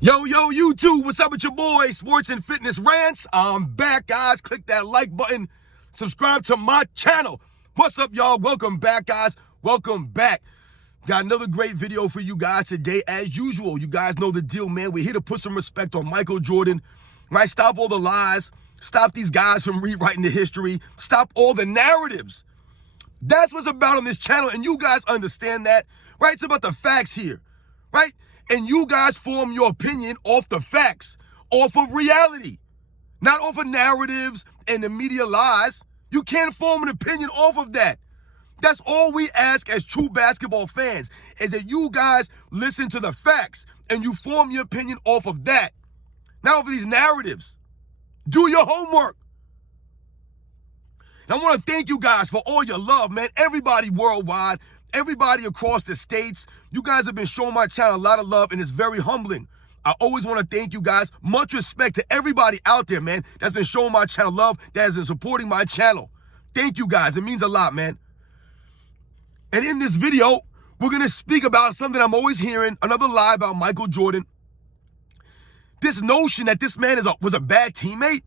Yo, YouTube, what's up with your boy, Sports and Fitness Rants? I'm back, guys. Click that like button. Subscribe to my channel. What's up, y'all? Welcome back, guys. Welcome back. Got another great video for you guys today, as usual. You guys know the deal, man. We're here to put some respect on Michael Jordan, right? Stop all the lies. Stop these guys from rewriting the history. Stop all the narratives. That's what's about on this channel, and you guys understand that, right? It's about the facts here, right? And you guys form your opinion off the facts, off of reality, not off of narratives and the media lies. You can't form an opinion off of that. That's all we ask as true basketball fans, is that you guys listen to the facts and you form your opinion off of that, not off of these narratives. Do your homework. And I want to thank you guys for all your love, man. Everybody worldwide, everybody across the states, you guys have been showing my channel a lot of love, and it's very humbling. I always want to thank you guys. Much respect to everybody out there, man, that's been showing my channel love, that has been supporting my channel. Thank you guys. It means a lot, man. And in this video, we're going to speak about something I'm always hearing, another lie about Michael Jordan. This notion that this man was a bad teammate.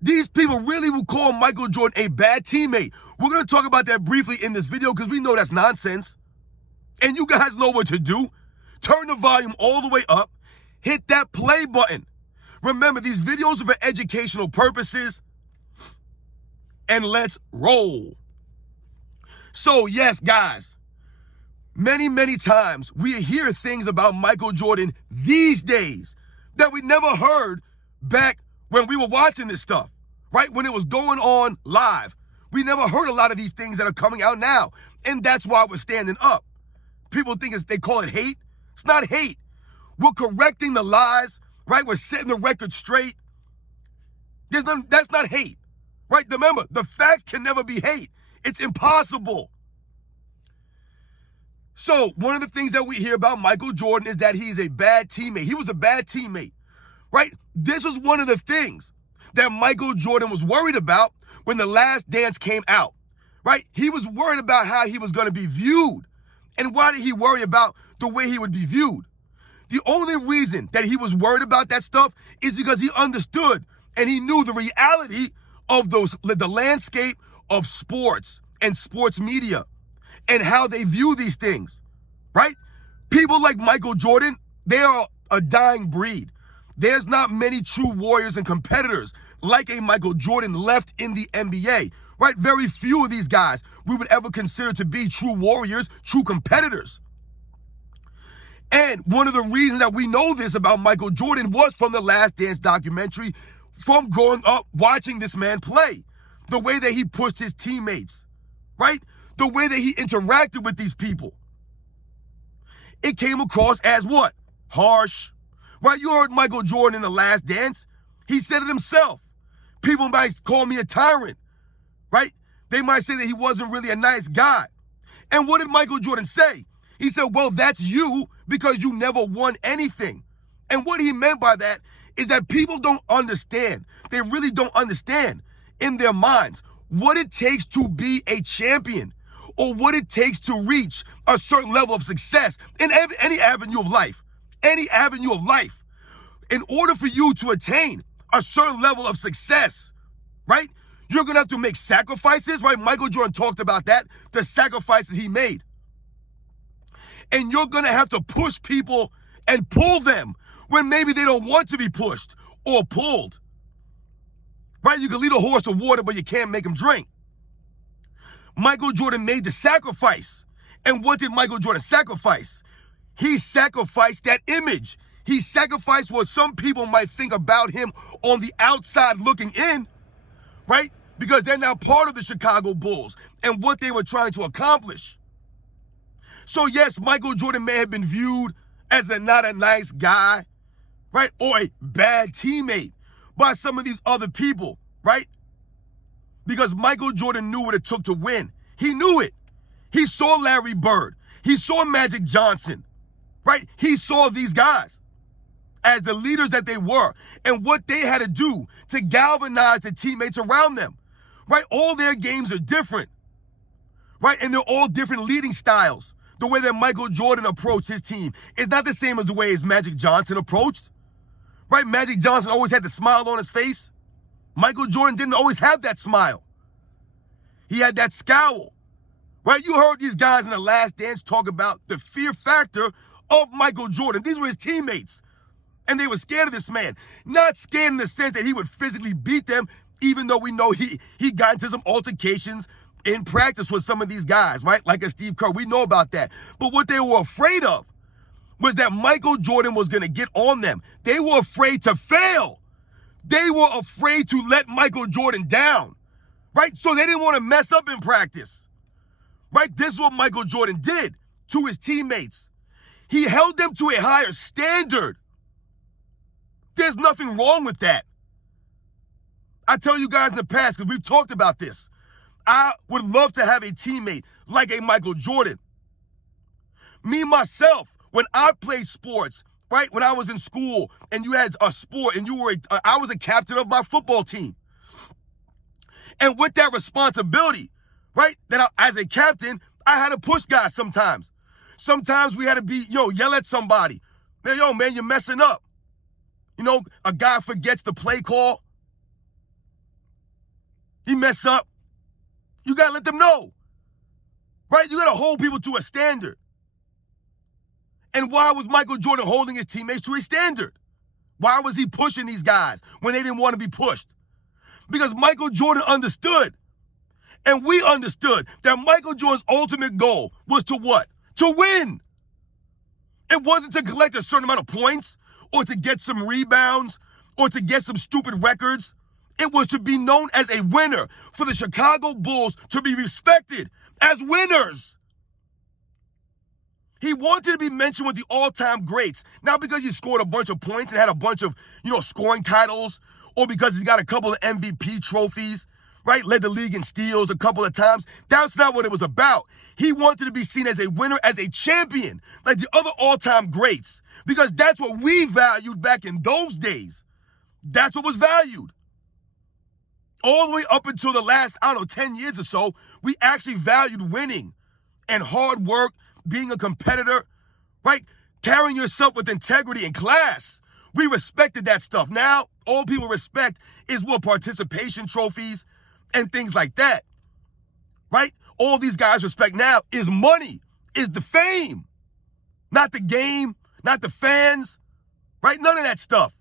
These people really will call Michael Jordan a bad teammate. We're going to talk about that briefly in this video because we know that's nonsense. And you guys know what to do. Turn the volume all the way up. Hit that play button. Remember, these videos are for educational purposes. And let's roll. So, yes, guys, many times we hear things about Michael Jordan these days that we never heard back when we were watching this stuff, right? When it was going on live. We never heard a lot of these things that are coming out now. And that's why we're standing up. People think they call it hate. It's not hate. We're correcting the lies, right? We're setting the record straight. That's not hate, right? Remember, the facts can never be hate. It's impossible. So one of the things that we hear about Michael Jordan is that he's a bad teammate. He was a bad teammate, right? This was one of the things that Michael Jordan was worried about when The Last Dance came out, right? He was worried about how he was going to be viewed. And why did he worry about the way he would be viewed? The only reason that he was worried about that stuff is because he understood and he knew the reality of the landscape of sports and sports media and how they view these things, right? People like Michael Jordan, they are a dying breed. There's not many true warriors and competitors like a Michael Jordan left in the NBA, right? Very few of these guys we would ever consider to be true warriors, true competitors. And one of the reasons that we know this about Michael Jordan was from the Last Dance documentary, from growing up watching this man play, the way that he pushed his teammates, right? The way that he interacted with these people. It came across as what? Harsh, right? You heard Michael Jordan in The Last Dance. He said it himself. People might call me a tyrant, right? They might say that he wasn't really a nice guy. And what did Michael Jordan say? He said, well, that's you because you never won anything. And what he meant by that is that people don't understand. They really don't understand in their minds what it takes to be a champion or what it takes to reach a certain level of success in any avenue of life. Any avenue of life. In order for you to attain a certain level of success, right? You're going to have to make sacrifices, right? Michael Jordan talked about that, the sacrifices he made. And you're going to have to push people and pull them when maybe they don't want to be pushed or pulled, right? You can lead a horse to water, but you can't make him drink. Michael Jordan made the sacrifice. And what did Michael Jordan sacrifice? He sacrificed that image. He sacrificed what some people might think about him on the outside looking in, right? Because they're now part of the Chicago Bulls and what they were trying to accomplish. So yes, Michael Jordan may have been viewed as not a nice guy, right? Or a bad teammate by some of these other people, right? Because Michael Jordan knew what it took to win. He knew it. He saw Larry Bird. He saw Magic Johnson, right? He saw these guys as the leaders that they were and what they had to do to galvanize the teammates around them, right? All their games are different, right? And they're all different leading styles. the way that Michael Jordan approached his team is not the same as the way as Magic Johnson approached. Right? Magic Johnson always had the smile on his face. Michael Jordan didn't always have that smile. He had that scowl. Right? You heard these guys in The Last Dance talk about the fear factor of Michael Jordan. These were his teammates. And they were scared of this man. Not scared in the sense that he would physically beat them, even though we know he got into some altercations in practice with some of these guys, right? Like a Steve Kerr. We know about that. But what they were afraid of was that Michael Jordan was going to get on them. They were afraid to fail. They were afraid to let Michael Jordan down, right? So they didn't want to mess up in practice, right? This is what Michael Jordan did to his teammates. He held them to a higher standard. There's nothing wrong with that. I tell you guys in the past, because we've talked about this, I would love to have a teammate like a Michael Jordan. Me, myself, when I played sports, right, when I was in school and you had a sport and I was a captain of my football team. And with that responsibility, right, as a captain, I had to push guys sometimes. Sometimes we had to yell at somebody. Man, you're messing up. A guy forgets the play call. He mess up. You got to let them know, right? You got to hold people to a standard. And why was Michael Jordan holding his teammates to a standard? Why was he pushing these guys when they didn't want to be pushed? Because Michael Jordan understood, and we understood, that Michael Jordan's ultimate goal was to what? To win. It wasn't to collect a certain amount of points or to get some rebounds or to get some stupid records. It was to be known as a winner, for the Chicago Bulls to be respected as winners. He wanted to be mentioned with the all-time greats, not because he scored a bunch of points and had a bunch of, scoring titles, or because he's got a couple of MVP trophies, right? Led the league in steals a couple of times. That's not what it was about. He wanted to be seen as a winner, as a champion, like the other all-time greats, because that's what we valued back in those days. That's what was valued. All the way up until the last, 10 years or so, we actually valued winning and hard work, being a competitor, right? Carrying yourself with integrity and class. We respected that stuff. Now, all people respect is participation trophies and things like that, right? All these guys respect now is money, is the fame, not the game, not the fans, right? None of that stuff.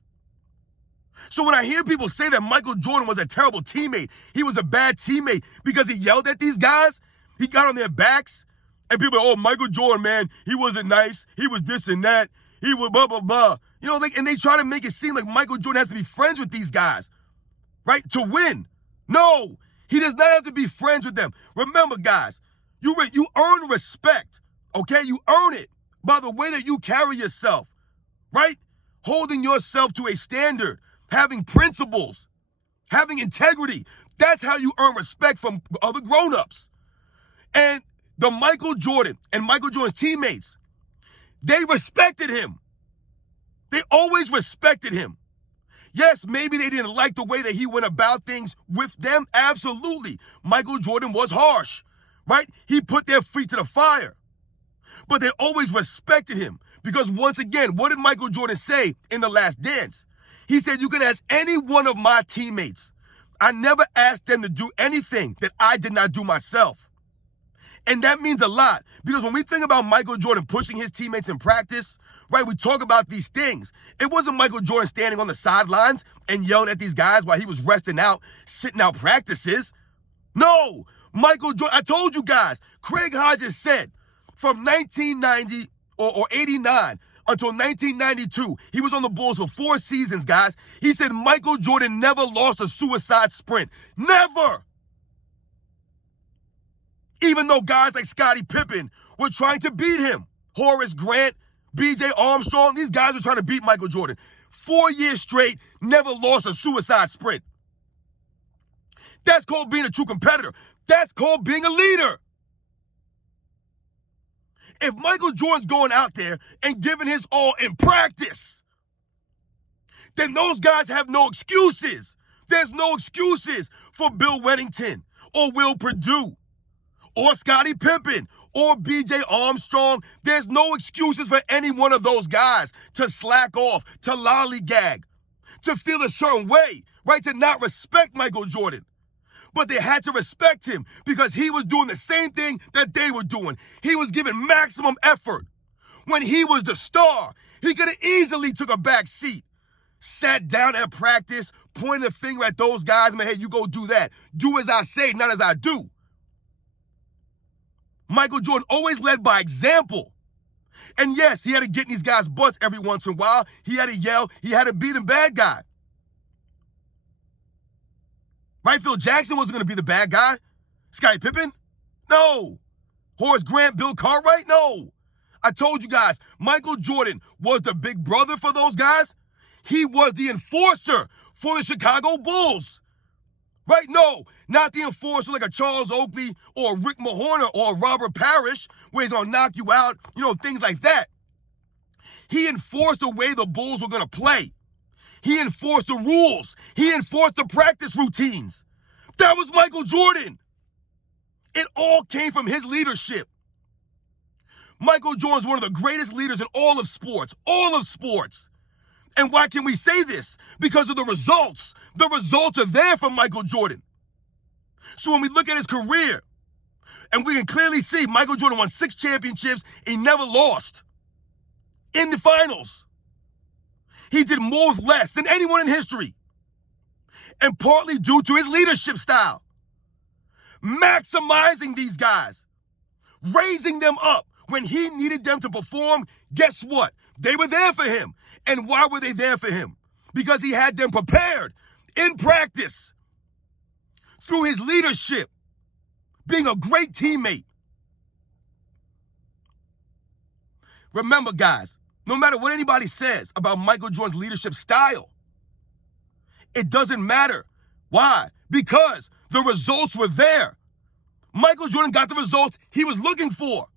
So when I hear people say that Michael Jordan was a terrible teammate, he was a bad teammate because he yelled at these guys, he got on their backs, and people are, Michael Jordan, man, he wasn't nice, he was this and that, he was blah, blah, blah. And they try to make it seem like Michael Jordan has to be friends with these guys, right, to win. No, he does not have to be friends with them. Remember, guys, you earn respect, okay? You earn it by the way that you carry yourself, right? Holding yourself to a standard, having principles, having integrity. That's how you earn respect from other grown-ups. And the Michael Jordan and Michael Jordan's teammates, they respected him. They always respected him. Yes, maybe they didn't like the way that he went about things with them. Absolutely. Michael Jordan was harsh, right? He put their feet to the fire. But they always respected him because, once again, what did Michael Jordan say in The Last Dance? He said, you can ask any one of my teammates. I never asked them to do anything that I did not do myself. And that means a lot because when we think about Michael Jordan pushing his teammates in practice, right, we talk about these things. It wasn't Michael Jordan standing on the sidelines and yelling at these guys while he was resting out, sitting out practices. No, Michael Jordan, I told you guys, Craig Hodges said from 1990 or 89 until 1992, he was on the Bulls for 4 seasons, guys. He said Michael Jordan never lost a suicide sprint. Never! Even though guys like Scottie Pippen were trying to beat him. Horace Grant, B.J. Armstrong, these guys were trying to beat Michael Jordan. 4 years straight, never lost a suicide sprint. That's called being a true competitor. That's called being a leader. If Michael Jordan's going out there and giving his all in practice, then those guys have no excuses. There's no excuses for Bill Wennington or Will Perdue or Scottie Pippen or BJ Armstrong. There's no excuses for any one of those guys to slack off, to lollygag, to feel a certain way, right? To not respect Michael Jordan. But they had to respect him because he was doing the same thing that they were doing. He was giving maximum effort. When he was the star, he could have easily took a back seat, sat down at practice, pointed a finger at those guys, man, hey, you go do that. Do as I say, not as I do. Michael Jordan always led by example. And yes, he had to get in these guys' butts every once in a while. He had to yell. He had to be the bad guy. Right? Phil Jackson wasn't going to be the bad guy. Scottie Pippen? No. Horace Grant, Bill Cartwright? No. I told you guys, Michael Jordan was the big brother for those guys. He was the enforcer for the Chicago Bulls. Right? No, not the enforcer like a Charles Oakley or Rick Mahorn or Robert Parrish, where he's going to knock you out, things like that. He enforced the way the Bulls were going to play. He enforced the rules. He enforced the practice routines. That was Michael Jordan. It all came from his leadership. Michael Jordan is one of the greatest leaders in all of sports. All of sports. And why can we say this? Because of the results. The results are there for Michael Jordan. So when we look at his career, and we can clearly see Michael Jordan won 6 championships, he never lost. In the finals. He did more with less than anyone in history. And partly due to his leadership style. Maximizing these guys. Raising them up. When he needed them to perform, guess what? They were there for him. And why were they there for him? Because he had them prepared in practice. Through his leadership. Being a great teammate. Remember, guys, no matter what anybody says about Michael Jordan's leadership style, it doesn't matter. Why? Because the results were there. Michael Jordan got the results he was looking for.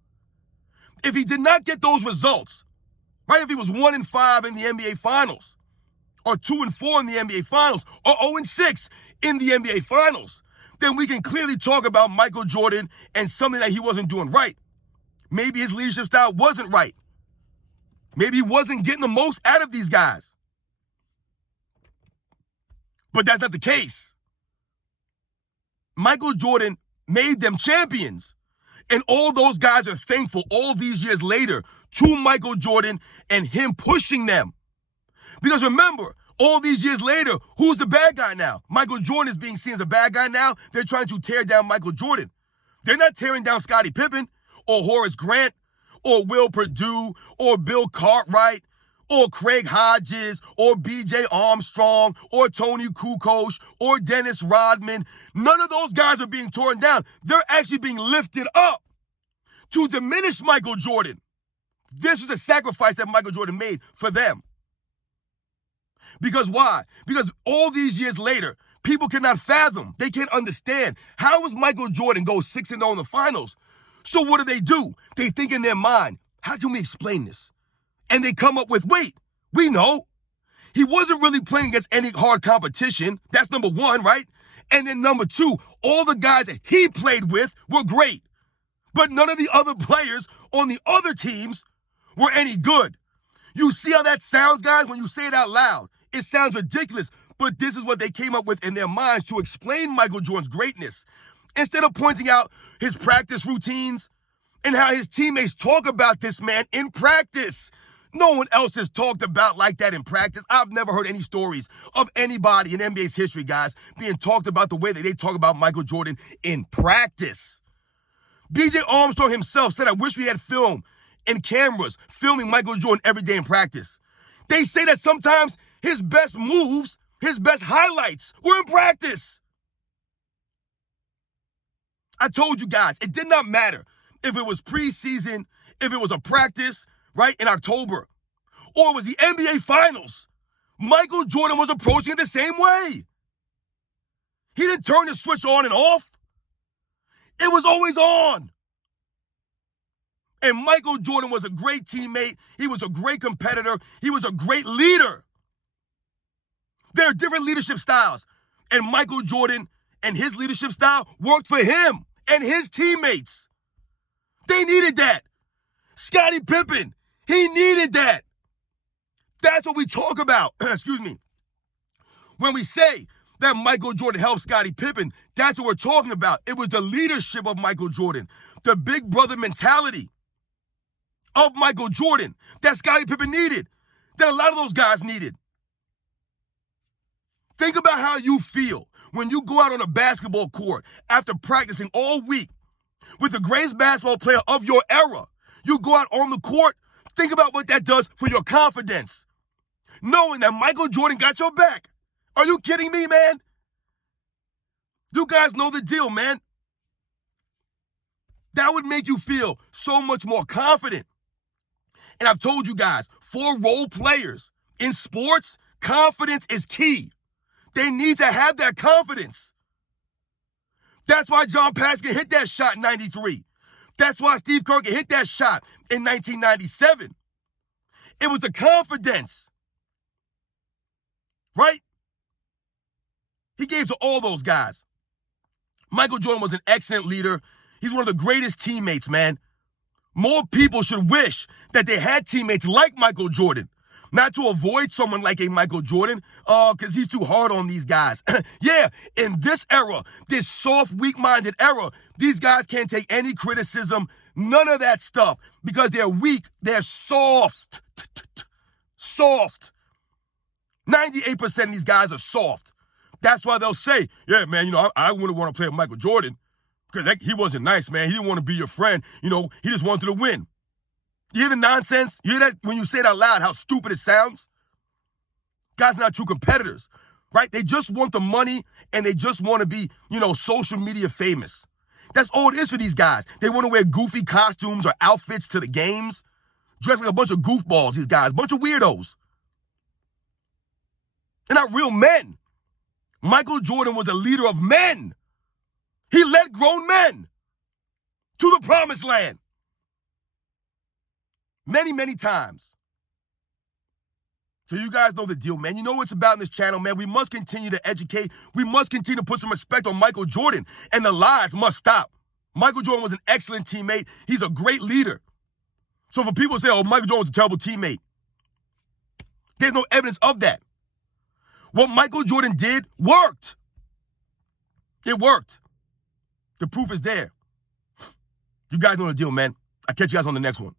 If he did not get those results, right? If he was 1-5 in the NBA Finals, or 2-4 in the NBA Finals, or 0-6 in the NBA Finals, then we can clearly talk about Michael Jordan and something that he wasn't doing right. Maybe his leadership style wasn't right. Maybe he wasn't getting the most out of these guys. But that's not the case. Michael Jordan made them champions. And all those guys are thankful all these years later to Michael Jordan and him pushing them. Because remember, all these years later, who's the bad guy now? Michael Jordan is being seen as a bad guy now. They're trying to tear down Michael Jordan. They're not tearing down Scottie Pippen or Horace Grant or Will Perdue or Bill Cartwright or Craig Hodges or BJ Armstrong or Tony Kukoc or Dennis Rodman. None of those guys are being torn down. They're actually being lifted up to diminish Michael Jordan. This is a sacrifice that Michael Jordan made for them. Because why? Because all these years later, people cannot fathom. They can't understand. How was Michael Jordan go 6-0 in the finals? So what do? They think in their mind, how can we explain this? And they come up with, wait, we know. He wasn't really playing against any hard competition. That's number one, right? And then number two, all the guys that he played with were great. But none of the other players on the other teams were any good. You see how that sounds, guys, when you say it out loud? It sounds ridiculous, but this is what they came up with in their minds to explain Michael Jordan's greatness. Instead of pointing out his practice routines and how his teammates talk about this man in practice. No one else is talked about like that in practice. I've never heard any stories of anybody in NBA's history, guys, being talked about the way that they talk about Michael Jordan in practice. BJ Armstrong himself said, I wish we had film and cameras filming Michael Jordan every day in practice. They say that sometimes his best moves, his best highlights were in practice. I told you guys, it did not matter if it was preseason, if it was a practice, right, in October, or it was the NBA Finals. Michael Jordan was approaching it the same way. He didn't turn the switch on and off. It was always on. And Michael Jordan was a great teammate. He was a great competitor. He was a great leader. There are different leadership styles. And Michael Jordan and his leadership style worked for him and his teammates. They needed that. Scottie Pippen, he needed that. That's what we talk about. Excuse me. When we say that Michael Jordan helped Scottie Pippen, that's what we're talking about. It was the leadership of Michael Jordan, the big brother mentality of Michael Jordan that Scottie Pippen needed, that a lot of those guys needed. Think about how you feel when you go out on a basketball court after practicing all week with the greatest basketball player of your era. You go out on the court, think about what that does for your confidence, knowing that Michael Jordan got your back. Are you kidding me, man? You guys know the deal, man. That would make you feel so much more confident. And I've told you guys, for role players in sports, confidence is key. They need to have that confidence. That's why John Paxson can hit that shot in 93. That's why Steve Kerr can hit that shot in 1997. It was the confidence. Right? He gave to all those guys. Michael Jordan was an excellent leader. He's one of the greatest teammates, man. More people should wish that they had teammates like Michael Jordan. Not to avoid someone like a Michael Jordan, because he's too hard on these guys. Yeah, in this era, this soft, weak-minded era, these guys can't take any criticism, none of that stuff, because they're weak, they're soft. Soft. 98% of these guys are soft. That's why they'll say, yeah, man, I wouldn't want to play with Michael Jordan because he wasn't nice, man. He didn't want to be your friend. He just wanted to win. You hear the nonsense? You hear that when you say it out loud, how stupid it sounds? Guys are not true competitors, right? They just want the money and they just want to be, social media famous. That's all it is for these guys. They want to wear goofy costumes or outfits to the games, dress like a bunch of goofballs, these guys, a bunch of weirdos. They're not real men. Michael Jordan was a leader of men. He led grown men to the promised land. Many, many times. So you guys know the deal, man. You know what it's about in this channel, man. We must continue to educate. We must continue to put some respect on Michael Jordan. And the lies must stop. Michael Jordan was an excellent teammate. He's a great leader. So for people to say, oh, Michael Jordan was a terrible teammate, there's no evidence of that. What Michael Jordan did worked. It worked. The proof is there. You guys know the deal, man. I'll catch you guys on the next one.